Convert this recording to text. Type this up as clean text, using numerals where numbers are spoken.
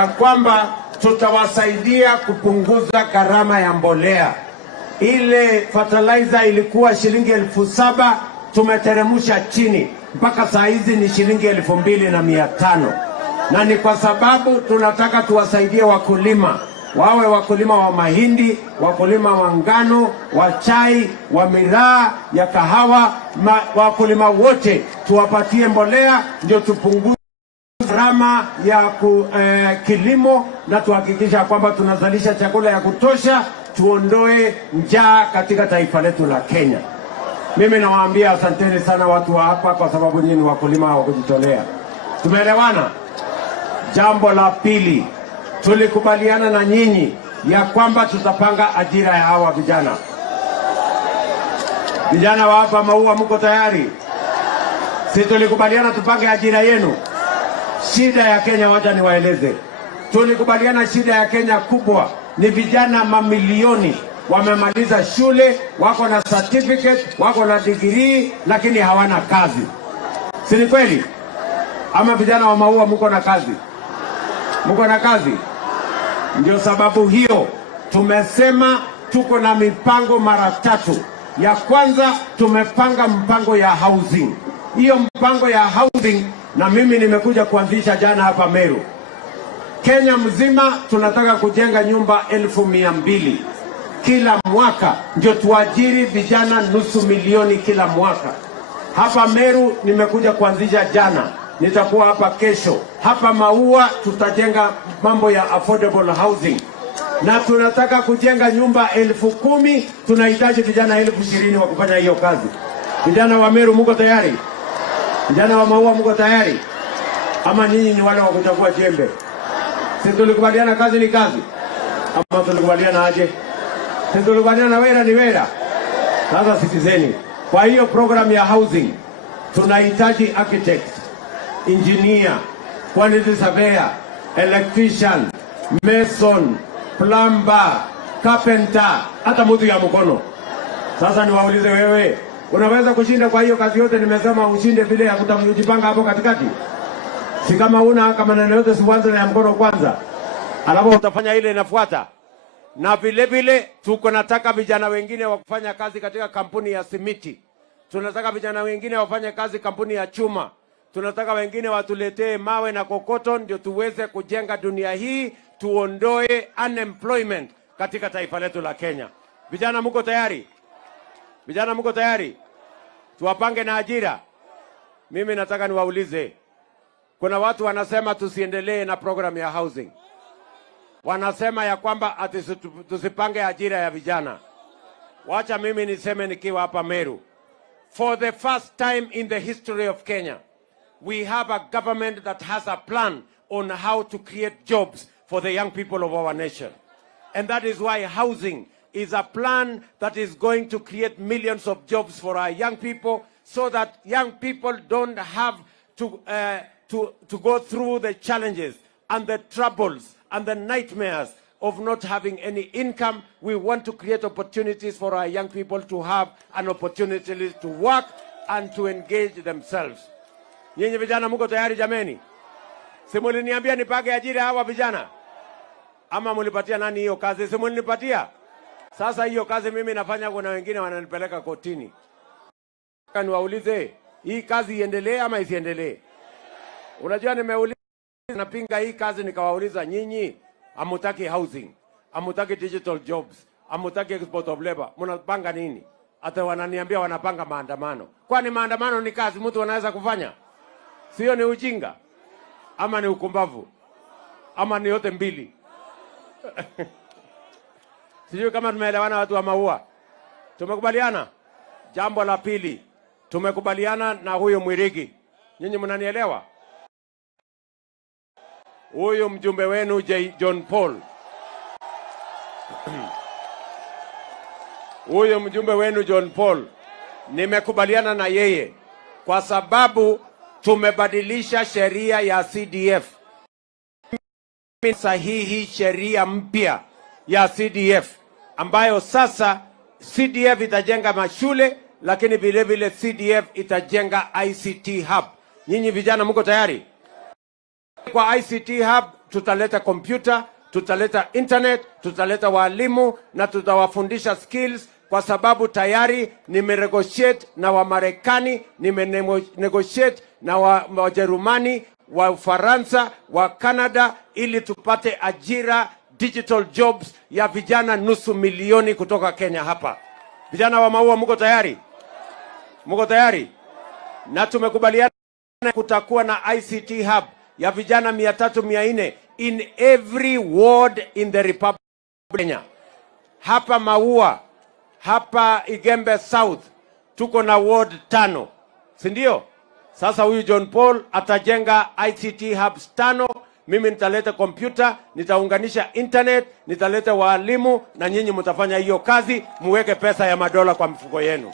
ya kwamba tutawasaidia kupunguza gharama ya mbolea. Ile fertilizer ilikuwa shilingi 7,000, tumeteremsha chini mpaka saa hizi ni shilingi 2,500, na ni kwa sababu tunataka tuwasaidie wakulima, wawe wakulima wa mahindi, wakulima wa ngano, wa chai, wa miraa ya kahawa, wakulima wote tuwapatie mbolea, ndio tupunguze gharama ya kilimo na tuhakikisha kwamba tunazalisha chakula ya kutosha, tuondoe njaa katika taifa letu la Kenya. Mimi nawaambia asanteni sana watu wa hapa, kwa sababu nyinyi wakulima wa kujitolea. Tumeelewana? Jambo la pili, tulikubaliana na nyinyi ya kwamba tutapanga ajira ya hawa vijana. Vijana wa hapa Maua, mko tayari? Si tulikubaliana tupange ajira yenu? Shida ya Kenya, wacha niwaeleze. Tulikubaliana shida ya Kenya kubwa ni vijana mamilioni wamemaliza shule, wako na certificate, wako na degree, lakini hawana kazi. Si ni kweli? Ama vijana wa Maua mko na kazi? Mko na kazi? Ndio sababu hiyo tumesema tuko na mipango mara 3. Ya kwanza tumepanga mpango ya housing. Hiyo mpango ya housing na mimi nimekuja kuanzisha jana hapa Meru. Kenya mzima tunataka kujenga nyumba 1,200 kila mwaka, ndio tuajiri vijana 500,000 kila mwaka. Hapa Meru nimekuja kuanzisha jana, nitakuwa hapa kesho. Hapa Maua tutajenga mambo ya affordable housing, na tunataka kujenga nyumba 10,000. Tunahitaji vijana 20,000 wa kufanya hiyo kazi. Vijana wa Meru mko tayari? Vijana wa Maua mko tayari? Ama nyinyi ni wale wa kuchagua jembe? Si tulikubaliana kazi ni kazi? Ama tulikubaliana aje? Si tulikubaliana wera ni wera? Sasa sikizeni. Kwa hiyo program ya housing tunahitaji architect, engineer, quantity surveyor, electrician, mason, plumber, carpenter, hata mtu ya mkono. Sasa niwaulize wewe, unaweza kushinda kwa hiyo kazi yote nimesema ushinde vile ya kutamjipanga hapo katikati? Si kama una kama neno yote sianze na mkono kwanza, alafu utafanya ile inafuata. Na vile vile tuko nataka vijana wengine wa kufanya kazi katika kampuni ya simiti. Tunataka vijana wengine wafanye kazi kampuni ya chuma. Tunataka wengine watuletee mawe na kokoto, ndio tuweze kujenga dunia hii, tuondoe unemployment katika taifa letu la Kenya. Vijana mko tayari? Vijana mko tayari? Tuwapange na ajira. Mimi nataka niwaulize, kuna watu wanasema tusiendelee na program ya housing. Wanasema ya kwamba ati tusipange ajira ya vijana. Wacha mimi niseme nikiwa hapa Meru. For the first time in the history of Kenya, we have a government that has a plan on how to create jobs for the young people of our nation. And that is why housing is a plan that is going to create millions of jobs for our young people, so that young people don't have to go through the challenges and the troubles and the nightmares of not having any income. We want to create opportunities for our young people to have an opportunity to work and to engage themselves. Nyinyi vijana mko tayari jameni? Si muliniambia nipage ajira hawa vijana? Ama mulipatia nani hiyo kazi? Si mulinipatia? Sasa hiyo kazi mimi nafanya, kuna wengine wananipeleka kotini. Niwaulize, hii kazi iendelee ama isiendelee? Unajua nimeuliza napinga hii kazi, nikawauliza nyinyi hamutaki housing, hamutaki digital jobs, hamutaki export of labor, mnapanga nini? Hata wananiambia wanapanga maandamano. Kwani maandamano ni kazi mtu anaweza kufanya? Sio ni ujinga? Ama ni ukumbavu? Ama ni yote mbili? Sijui kama tumeelewana watu wa Maua. Tumekubaliana? Jambo la pili, tumekubaliana na huyo Mwirigi. Nyinyi mnanielewa? Huyo mjumbe wenu John Paul. Huyo mjumbe wenu John Paul, nimekubaliana na yeye kwa sababu tumebadilisha sheria ya CDF. Sahihi sheria mpya ya CDF ambayo sasa CDF itajenga mashule, lakini vile vile CDF itajenga ICT hub. Nyinyi vijana mko tayari? Kwa ICT hub tutaleta kompyuta, tutaleta internet, tutaleta walimu na tutawafundisha skills, kwa sababu tayari nimenegotiate na Wamarekani, nimenegotiate na Wajerumani, wa Ufaransa, wa Canada, ili tupate ajira, digital jobs ya vijana 500,000 kutoka Kenya hapa. Vijana wa Maua, mko tayari? Mko tayari? Na tumekubaliana kutakuwa na ICT hub ya vijana 300-400 in every ward in the Republic of Kenya. Hapa Maua, hapa Igembe South, tuko na ward 5. Si ndio? Sasa huyu John Paul atajenga ICT hubs 5. Mimi nitaleta kompyuta, nitaunganisha internet, nitaleta walimu, na nyinyi mtafanya hiyo kazi, muweke pesa ya madola kwa mifuko yenu.